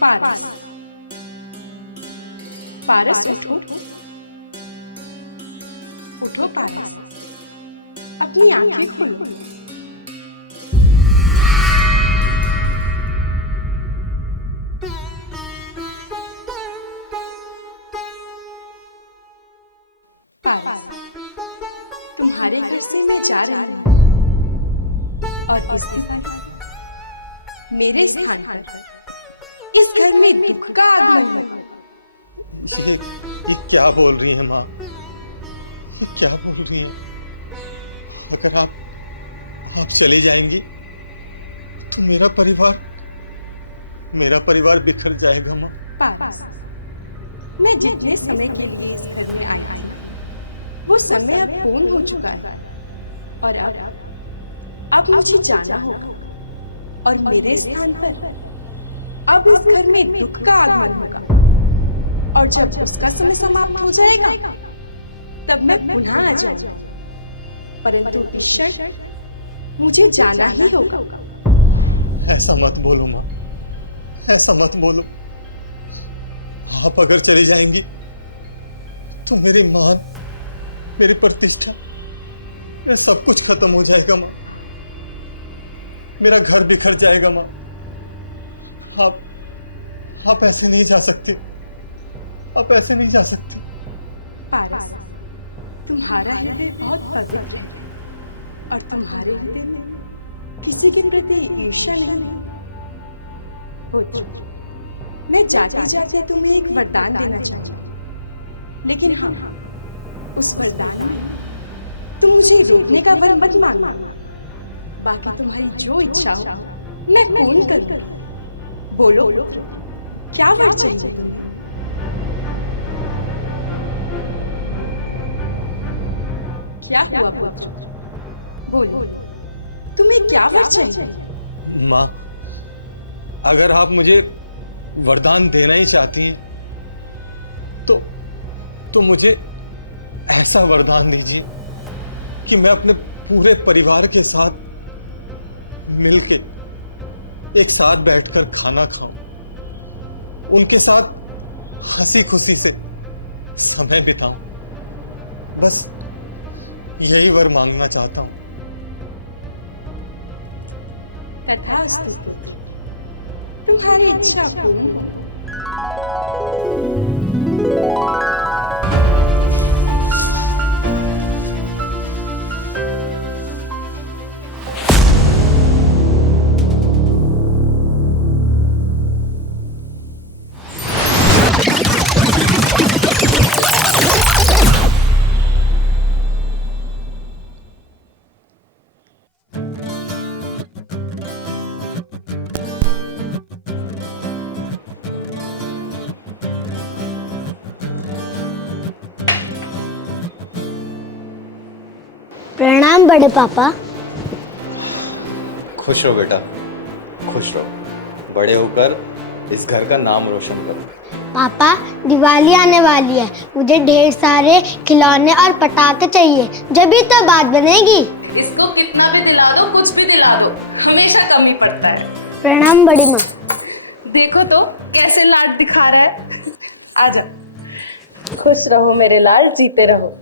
पारस, पारस उठो, उठो पारस, अपनी आंखें खोलो। पारस, तुम्हारे घर से मैं जा रही हूँ और इस दिवाली मेरे स्थान पर इस घर में दुख का आगमन होगा। ये क्या बोल रही हैं माँ? ये क्या बोल रही हैं? अगर आप चली जाएंगी तो मेरा परिवार बिखर जाएगा माँ। पारस, मैं जितने समय के लिए इस घर में आई थी वो समय अब पूर्ण हो चुका है और अब मुझे जाना होगा और मेरे स्थान पर अब इस घर में दुख का आगमन होगा और जब उसका समय समाप्त हो जाएगा तब मैं पुनः आ जाऊंगी, परंतु इस क्षण मुझे जाना ही होगा। ऐसा मत बोलो माँ, ऐसा मत बोलो। आप अगर चली जाएंगी तो मेरी मान, मेरी प्रतिष्ठा, मेरा सब कुछ खत्म हो जाएगा माँ। मेरा घर बिखर जाएगा माँ। आप ऐसे नहीं जा सकती, आप ऐसे नहीं जा सकती। पारस, तुम्हारा हृदय बहुत पवित्र है और तुम्हारे हृदय में किसी के प्रति ईर्ष्या नहीं है। पुत्र, मैं जाते जाते तुम्हें एक वरदान देना चाहूंगी, लेकिन हाँ, उस वरदान में तुम मुझे रोकने का वर मत मांगना। बाकी तुम्हारी जो इच्छा हो मैं पूर्ण करूंगी। बोलो पुत्र, क्या वर चाहिए तुम्हें? क्या हुआ पुत्र? बोलो, तुम्हें क्या वर चाहिए? माँ, अगर आप मुझे वरदान देना ही चाहती हैं तो मुझे ऐसा वरदान दीजिए कि मैं अपने पूरे परिवार के साथ मिलके एक साथ बैठकर खाना खाऊं, उनके साथ हंसी खुशी से समय बिताऊं। बस यही वर मांगना चाहता हूं। तथास्तु पुत्र, तुम्हारी इच्छा पूर्ण हो। प्रणाम बड़े पापा। खुश रहो बेटा, खुश रहो। बड़े होकर इस घर का नाम रोशन करो। पापा, दिवाली आने वाली है, मुझे ढेर सारे खिलौने और पटाखे चाहिए, जभी तो बात बनेगी। इसको कितना भी दिला दो, कुछ भी दिला दो, हमेशा कम ही पड़ता है। प्रणाम बड़ी माँ। देखो तो कैसे लाड दिखा रहा है। आजा, खुश रहो मेरे लाल, जीते रहो।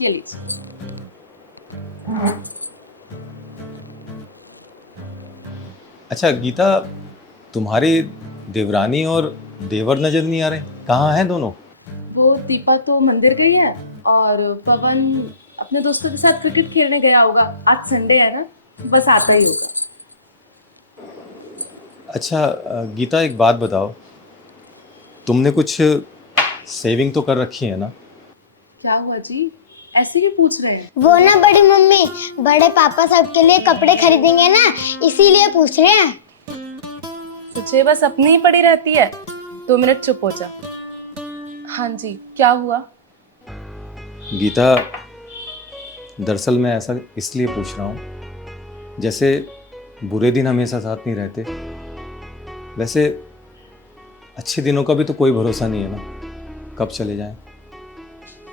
ये लीजिए। अच्छा गीता, तुम्हारी देवरानी और देवर नजर नहीं आ रहे, कहाँ हैं दोनों? वो दीपा तो मंदिर गई है और पवन अपने दोस्तों के साथ क्रिकेट खेलने गया होगा। आज संडे है ना, बस आता ही होगा। अच्छा गीता, एक बात बताओ, तुमने कुछ सेविंग तो कर रखी है ना? क्या हुआ जी, ऐसे क्यों पूछ रहे हैं? वो ना बड़ी मम्मी, बड़े पापा सबके लिए कपड़े खरीदेंगे ना, इसीलिए पूछ रहे हैं। तुझे बस अपनी ही पड़ी रहती है। 2 मिनट चुप हो जा। हाँ जी, क्या हुआ? गीता, दरअसल मैं ऐसा इसलिए पूछ रहा हूँ, जैसे बुरे दिन हमेशा साथ नहीं रहते, वैसे अच्छे दिनों का भी तो कोई भरोसा नहीं है ना, कब चले जाएं।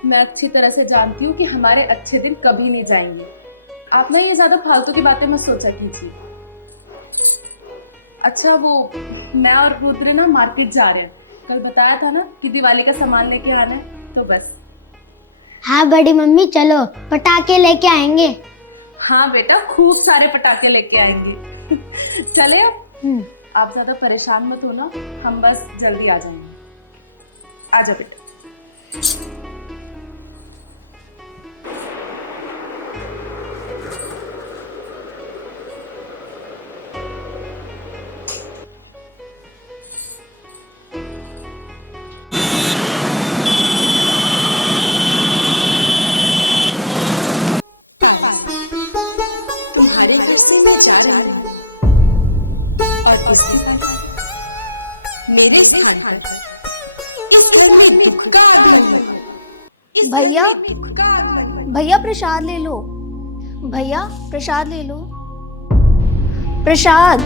मैं अच्छी तरह से जानती हूँ कि हमारे अच्छे दिन कभी नहीं जाएंगे। आप ना ये ज्यादा फालतू की बातें मत सोचा कीजिए। अच्छा वो मैं और रुद्र ना मार्केट जा रहे हैं। कल बताया था ना कि दिवाली का सामान लेके आना है, तो बस। हाँ बड़ी मम्मी चलो, पटाखे लेके आएंगे। हाँ बेटा, खूब सारे पटाखे लेके आएंगे। चले अब। आप ज्यादा परेशान मत होना, हम बस जल्दी आ जाएंगे। आजा बेटा। पारस, तुम्हारे घर से मैं जा रही हूँ और इस दिवाली मेरे स्थान पर इस घर में दुख का आगमन होगा। इस घर में दुख का आगमन होगा। भैया प्रसाद ले लो, भैया प्रसाद ले लो। प्रसाद।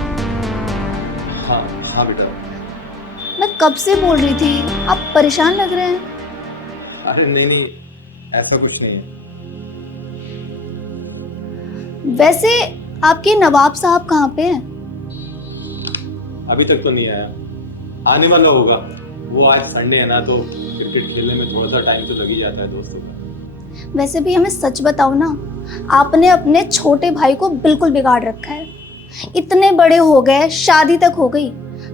हाँ हाँ बेटा। मैं कब से बोल रही थी, आप परेशान लग रहे हैं। अरे नहीं नहीं, ऐसा कुछ नहीं है। वैसे आपके नवाब साहब कहाँ पे हैं? अभी तक तो नहीं आया, आने वाला होगा। वो आज संडे है ना, तो क्रिकेट खेलने में थोड़ा सा टाइम तो लग ही जाता है दोस्तों का। वैसे भी हमें सच बताओ ना, आपने अपने छोटे भाई को बिल्कुल बिगाड़ रखा है। इतने बड़े हो गए, शादी तक हो गई,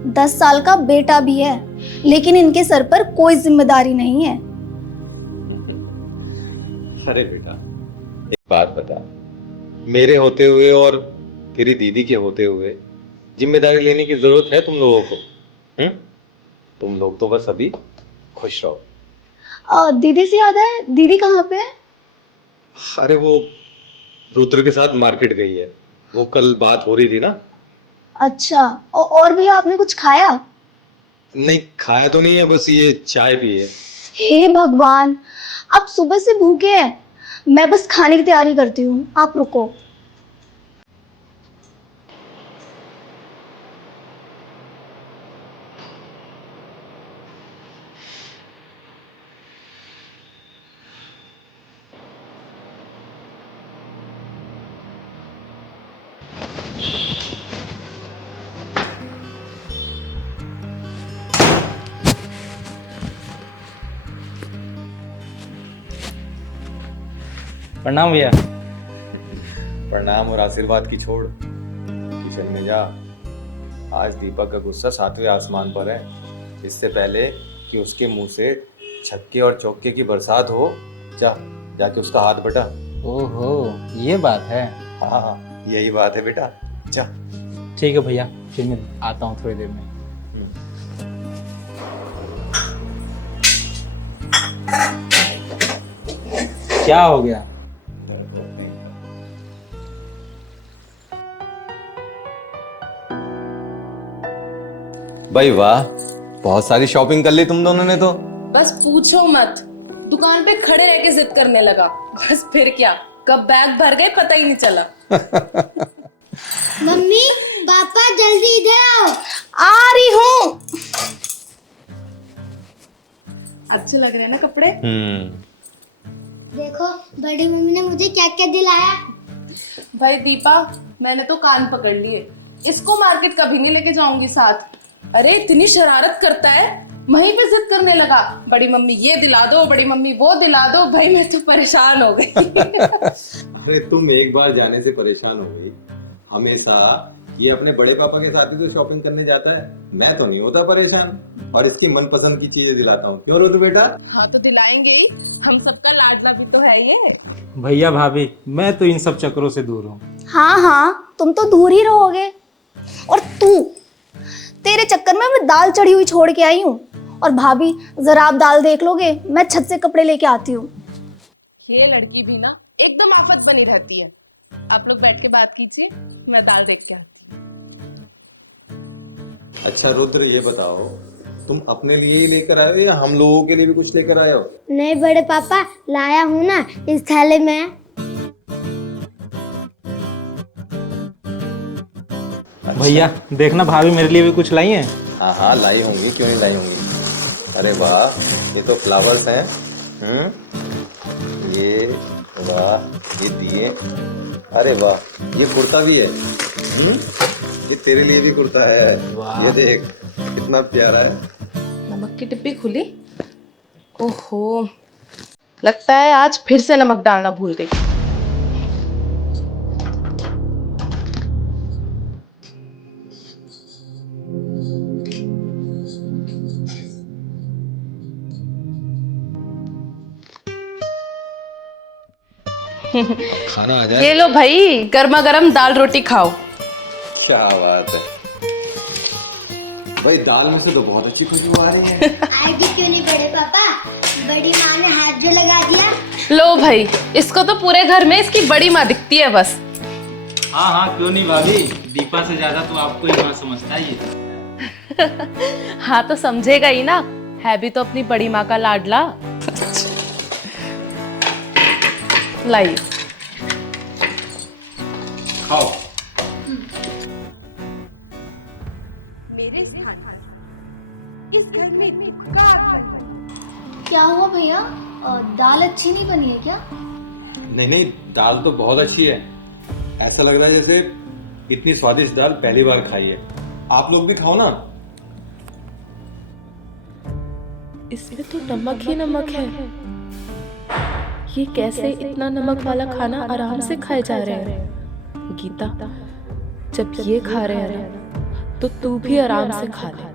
10 साल का बेटा भी है, लेकिन इनके सर पर कोई जिम्मेदारी नहीं है। अरे बेटा, एक बात बता, मेरे होते हुए और तेरी दीदी के होते हुए जिम्मेदारी लेने की जरूरत है तुम लोगों को? तुम लोग तो बस अभी खुश रहो। दीदी से याद है, दीदी कहाँ पे है? अरे वो रुद्र के साथ मार्केट गई है, वो कल बात हो रही थी ना। अच्छा, और भैया आपने कुछ खाया? नहीं खाया तो नहीं है, बस ये चाय पी है। हे भगवान, आप सुबह से भूखे हैं। मैं बस खाने की तैयारी करती हूँ, आप रुको। प्रणाम भैया। प्रणाम और आशीर्वाद की छोड़, किचन में जा। आज दीपक का गुस्सा 7वें आसमान पर है। इससे पहले कि उसके मुंह से छक्के और चौके की बरसात हो, जाके उसका हाथ बटा। ओहो, ये बात है। हाँ यही बात है बेटा, जा। ठीक है भैया, फिर मैं आता हूँ थोड़ी देर में। क्या हो गया? डरपोक कहीं का। भाई वाह, बहुत सारी शॉपिंग कर ली तुम दोनों ने तो। बस पूछो मत, दुकान पे खड़े रह के जिद करने लगा। बस फिर क्या, कब बैग भर गए पता ही नहीं चला। मम्मी पापा जल्दी इधर आओ। आ रही हूँ। अच्छे लग रहे हैं ना कपड़े? देखो बड़ी मम्मी ने मुझे क्या क्या दिलाया। भाई दीपा, मैंने तो कान पकड़ लिए, इसको मार्केट कभी नहीं लेके जाऊंगी साथ। अरे इतनी शरारत करता है, वहीं पे जिद करने लगा, बड़ी मम्मी ये दिला दो, बड़ी मम्मी वो दिला दो। भाई मैं तो परेशान हो गई। अरे तुम एक बार जाने से परेशान हो गई, हमेशा ये अपने बड़े पापा के साथ ही तो शॉपिंग करने जाता है। मैं तो नहीं होता परेशान, और इसकी मनपसंद की चीजें दिलाता हूँ। क्यों रुद्र बेटा? हाँ तो दिलाएंगे ही, हम सबका लाडला भी तो है ये। भैया भाभी, मैं तो इन सब चक्करों से दूर हूँ। हाँ हाँ, तुम तो दूर ही रहोगे। और तू, तेरे चक्कर में मैं दाल चढ़ी हुई छोड़ के आई हूँ। और भाभी जरा आप दाल देख लोगे, मैं छत से कपड़े लेके आती हूँ। ये लड़की भी ना एकदम आफत बनी रहती है। आप लोग बैठ के बात कीजिए, मैं दाल देख के आती हूँ। अच्छा रुद्र, ये बताओ, तुम अपने लिए ही लेकर आए हो या हम लोगों के लिए भी कुछ लेकर आए हो? नहीं बड़े पापा, लाया हूँ ना इस थैले में। अच्छा। भैया देखना, भाभी मेरे लिए भी कुछ लाई हैं। हाँ हाँ लाई होंगी, क्यों नहीं लाई होंगी। अरे वाह, ये तो फ्लावर्स हैं। ये वाह, ये दिए। अरे वाह, ये कुर्ता भी है। ये तेरे लिए भी कुर्ता है, ये देख कितना प्यारा है। नमक की डिब्बी खुली। ओहो, लगता है आज फिर से नमक डालना भूल गई। अब खाना आ जाए। ये लो भाई, गर्मा गर्म दाल रोटी खाओ। क्या बात है भाई, दाल में से तो बहुत अच्छी खुशबू आ रही है। आएगी क्यों नहीं बड़े पापा, बड़ी माँ ने हाथ जो लगा दिया। लो भाई, इसको तो पूरे घर में इसकी बड़ी माँ दिखती है बस। हाँ हाँ, क्यों नहीं भाभी, दीपा से ज्यादा तो आपको ही माँ समझता है ये। हाँ तो समझेगा ही ना, है भी तो अपनी बड़ी माँ का लाडला। लाई खाओ। मेरे स्थान पर इस घर में दुख का आगमन हुआ। क्या हुआ भैया, दाल अच्छी नहीं बनी है क्या? नहीं नहीं, दाल तो बहुत अच्छी है। ऐसा लग रहा है जैसे इतनी स्वादिष्ट दाल पहली बार खाई है। आप लोग भी खाओ ना। इसमें तो नमक ही नमक है। ये कैसे इतना नमक वाला खाना आराम से खाए जा रहे हैं? गीता, जब ये खा रहे हैं ना, तो तू भी आराम से खा ले।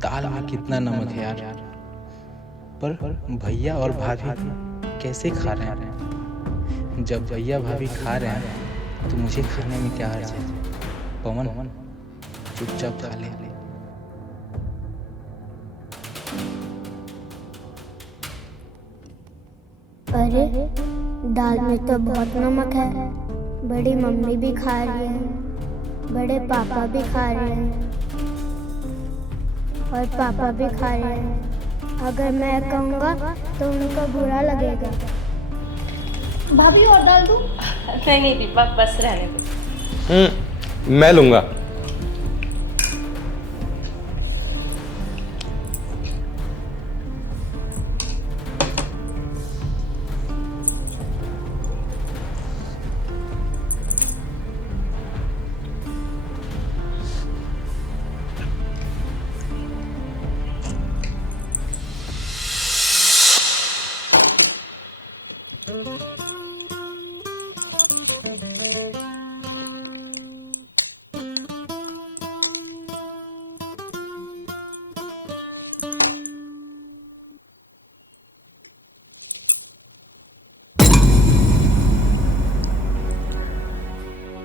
दाल में कितना नमक है यार, पर भैया और भाभी कैसे खा रहे हैं? जब भैया भाभी खा रहे हैं तो मुझे खाने में क्या हर्ज है? पवन, चुपचाप खा ले। अरे दाल में तो बहुत नमक है, बड़ी मम्मी भी खा रही है, बड़े पापा भी खा रहे हैं और पापा भी खा रहे हैं। अगर मैं कहूँगा तो उनको बुरा लगेगा। भाभी और दाल दूं? नहीं नहीं दीपा, बस रहने दो। मैं लूंगा।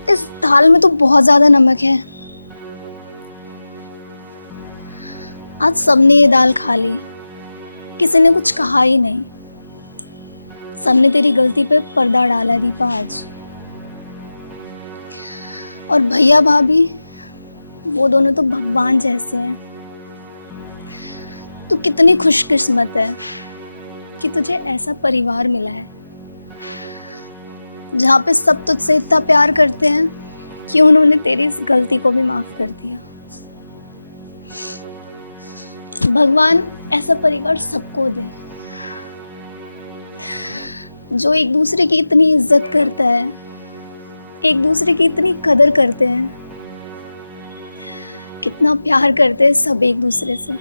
इस दाल में तो बहुत ज्यादा नमक है। आज सबने ये दाल खा ली, किसी ने कुछ कहा ही नहीं। सबने तेरी गलती पे पर्दा डाला है दीपा आज। और भैया भाभी, वो दोनों तो भगवान जैसे हैं। तू कितनी खुशकिस्मत है कि तुझे ऐसा परिवार मिला है जहाँ पे सब तुझसे इतना प्यार करते हैं कि उन्होंने तेरी इस गलती को भी माफ कर दिया। भगवान ऐसा परिवार सबको दे जो एक दूसरे की इतनी इज्जत करता है, एक दूसरे की इतनी कदर करते हैं, कितना प्यार करते हैं सब एक दूसरे से।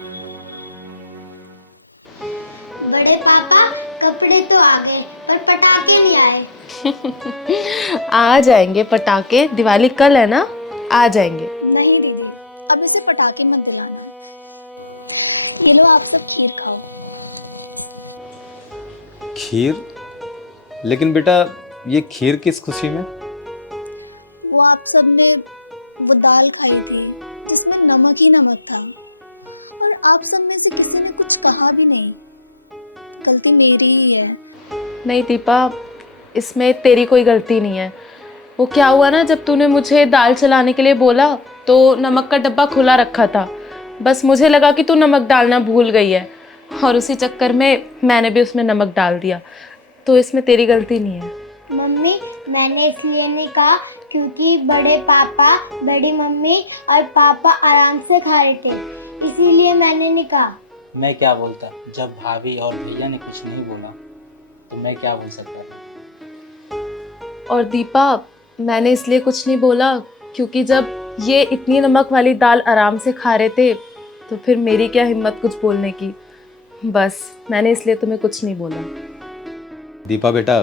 बड़े पापा, कपड़े तो आ गए पर पटाखे नहीं आए। आ जाएंगे पटाखे, दिवाली कल है ना, आ जाएंगे। नहीं दीदी, अब इसे पटाखे मत दिलाना। ये लो, आप सब खीर खाओ। खीर? लेकिन बेटा, ये खीर किस खुशी में? वो आप सब ने वो दाल खाई थी जिसमें नमक ही नमक था, और आप सब में से किसी ने कुछ कहा भी नहीं। गलती मेरी ही है। नहीं दीपा, इसमें तेरी कोई गलती नहीं है। वो क्या हुआ ना, जब तूने मुझे दाल चलाने के लिए बोला तो नमक का डब्बा खुला रखा था। बस मुझे लगा कि तू नमक डालना भूल गई है, और उसी चक्कर में मैंने भी उसमें नमक डाल दिया। तो इसमें तेरी गलती नहीं है। मम्मी, मैंने इसलिए नहीं कहा क्योंकि बड़े पापा, बड़ी मम्मी और पापा आराम से खा रहे थे, इसीलिए मैंने नहीं कहा। मैं क्या बोलता, जब भाभी और भैया ने कुछ नहीं बोला तो मैं क्या बोल सकता था। और दीपा, मैंने इसलिए कुछ नहीं बोला क्योंकि जब ये इतनी नमक वाली दाल आराम से खा रहे थे तो फिर मेरी क्या हिम्मत कुछ बोलने की। बस मैंने इसलिए तुम्हें कुछ नहीं बोला। दीपा बेटा,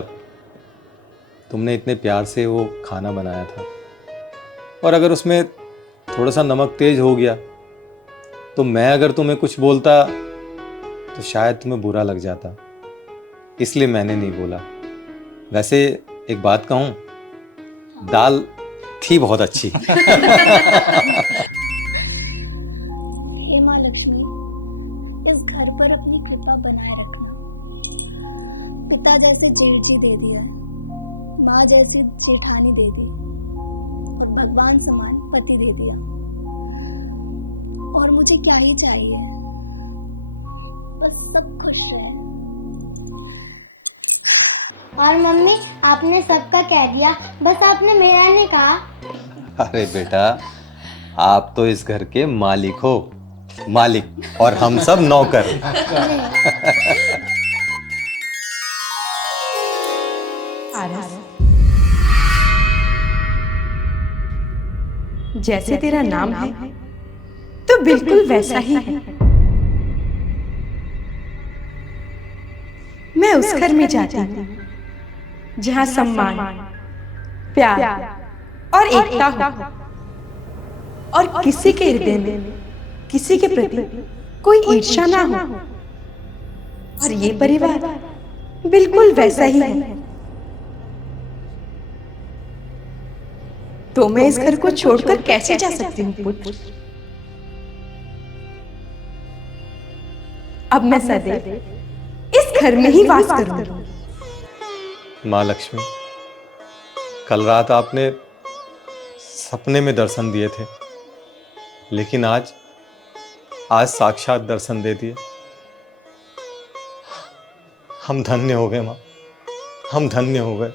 तुमने इतने प्यार से वो खाना बनाया था और अगर उसमें थोड़ा सा नमक तेज हो गया तो मैं अगर तुम्हें कुछ बोलता तो शायद तुम्हें बुरा लग जाता, इसलिए मैंने नहीं बोला। वैसे एक बात कहूं, दाल थी बहुत अच्छी। हे माँ लक्ष्मी, इस घर पर अपनी कृपा बनाए रखना। पिता जैसे जेठ जी दे दिया है, माँ जैसी जेठानी दे दी और भगवान समान पति दे दिया, और मुझे क्या ही चाहिए। बस सब खुश रहे। और मम्मी, आपने सबका कह दिया, बस आपने मेरा नहीं कहा। अरे बेटा, आप तो इस घर के मालिक हो, मालिक, और हम सब नौकर। जैसे तेरा नाम है तो बिल्कुल वैसा ही है। मैं उस घर में जाती हूँ जहाँ सम्मान, प्यार और एकता हो और किसी के हृदय में किसी के प्रति कोई ईर्ष्या ना हो। और ये परिवार बिल्कुल वैसा ही है। तो मैं इस घर को छोड़कर कैसे जा सकती हूँ पुत्र? अब मैं सदैव इस घर में ही वास करूंगी। माँ लक्ष्मी, कल रात आपने सपने में दर्शन दिए थे, लेकिन आज साक्षात दर्शन दे दिए। हम धन्य हो गए माँ, हम धन्य हो गए।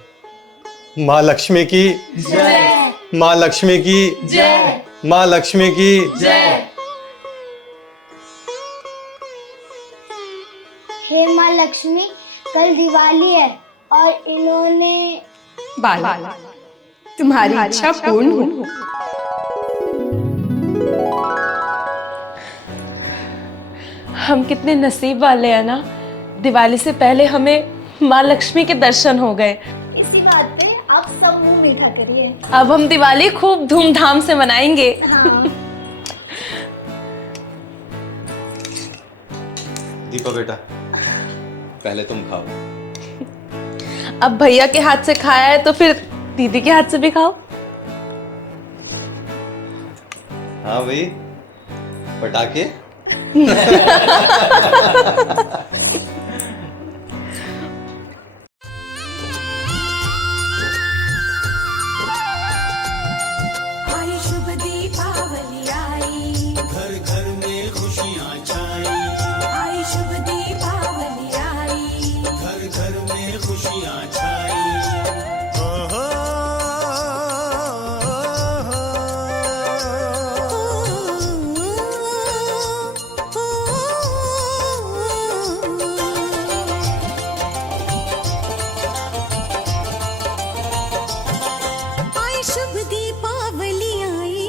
माँ लक्ष्मी की जय। माँ लक्ष्मी की जय। माँ लक्ष्मी की जय। हे माँ लक्ष्मी, कल दिवाली है और इन्होंने बाला, तुम्हारी इच्छा पूर्ण हो। हम कितने नसीब वाले हैं ना, दिवाली से पहले हमें माँ लक्ष्मी के दर्शन हो गए। इसी बात पे आप सब मुंह मीठा करिए। अब हम दिवाली खूब धूमधाम से मनाएंगे। हाँ। दीपा बेटा, पहले तुम खाओ। अब भैया के हाथ से खाया है तो फिर दीदी के हाथ से भी खाओ। हाँ भाई, पटाखे। आई शुभ दीपावली आई, घर घर में खुशियाँ छाई। आई शुभ दीपावली आई, घर घर में खुशियाँ छाई। आई शुभ दीपावली आई,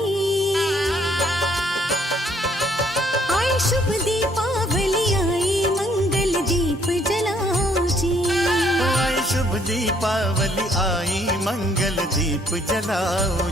आई शुभ दीपावली आई, मंगल दीप जलाओ जी। शुभ दीपावली आई, मंगल दीप जलाओ।